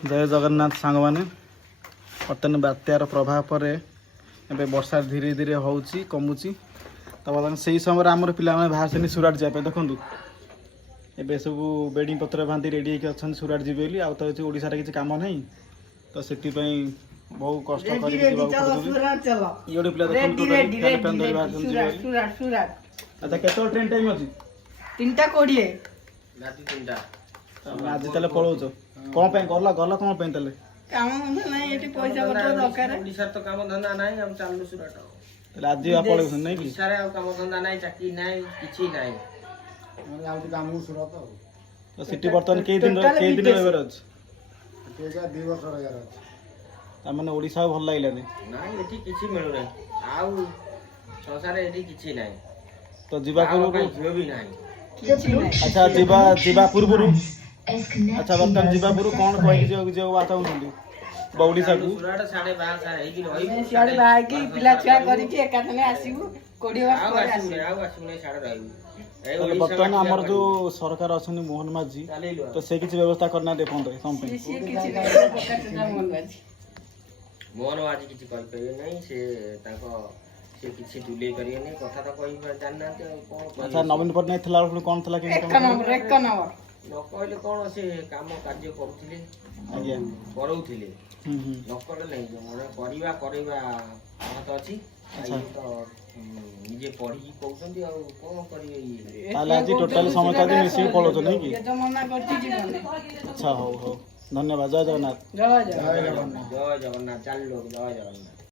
जय जगन्नाथ सांग मैंने बर्तमान बात्यार प्रभाव पर एवं वर्षा धीरे धीरे होची कमुची तो बर्तमान से समय आम पिला बाहर सुराट जाए देखूँ एवं सब बेडिंग पत्र बांधि रेडी होकर सुराट जी बोली आउ तो ओडार किसी कम ना तो से बहुत कष्ट अच्छा केत ट्रेन टाइम अच्छी 3:20 राति 3टा आज ताले पळौछ कोन पे गला गला कोन पे ताले काम धंदा नाही एठी पैसा पत्र दरकार ओडिसा तो काम धंदा नाही हम चालू सुराट ताले आज आ पळौछ नै कि सारे काम धंदा नाही चाकरी नाही किछि नाही हम आउट काम सुरत तो सिटी बर्तन के दिन रहबर अछि तेजा 2 वर्ष रहर अछि ता माने ओडिसा भल लागला नै नाही एठी किछि मिलु नाही आउ संसार एठी किछि नाही तो जीवा पूर्व झियो भी नाही किछि नाही अच्छा जीवा पूर्व अच्छा बर्तन जीवा पूर्व कोन कहि जो बात होनली ओडिसा को सुराट 12:30 हेई कि रही सियाड़ी भाई की पिला छुआ करी कि एकाथने आसीबु 20 वर्ष आउ ପରେ आसु आसीबु नाही आउ आसु नाही साडे रहू ताले बर्तन हमर जो सरकार अछनी मोहन माझी तो से किछि व्यवस्था करना दे पंद कंपनी सिए किछि नाही पकेट जा मन बाजी मोहन आज किछि कहि परिए नाही से ताको से किछि दुले करिए नहीं कथा तो कहि जानना कोन अच्छा नवीन पटनायक थला कोन थला के एक नंबर न कहले कोन से काम कार्य करूथिले आज्ञा करौथिले न कहले नहीं मन करबा बात अछि अच्छा तो निजे पढ़ी कहउछंती आ कोन करिए ताले आज टोटल समय का दिन मिसी पळौछ नै कि ये तो मना करती जीवन अच्छा हो धन्यवाद जय जगन्नाथ जय जय जय जगन्नाथ चाल लोग जय जगन्नाथ।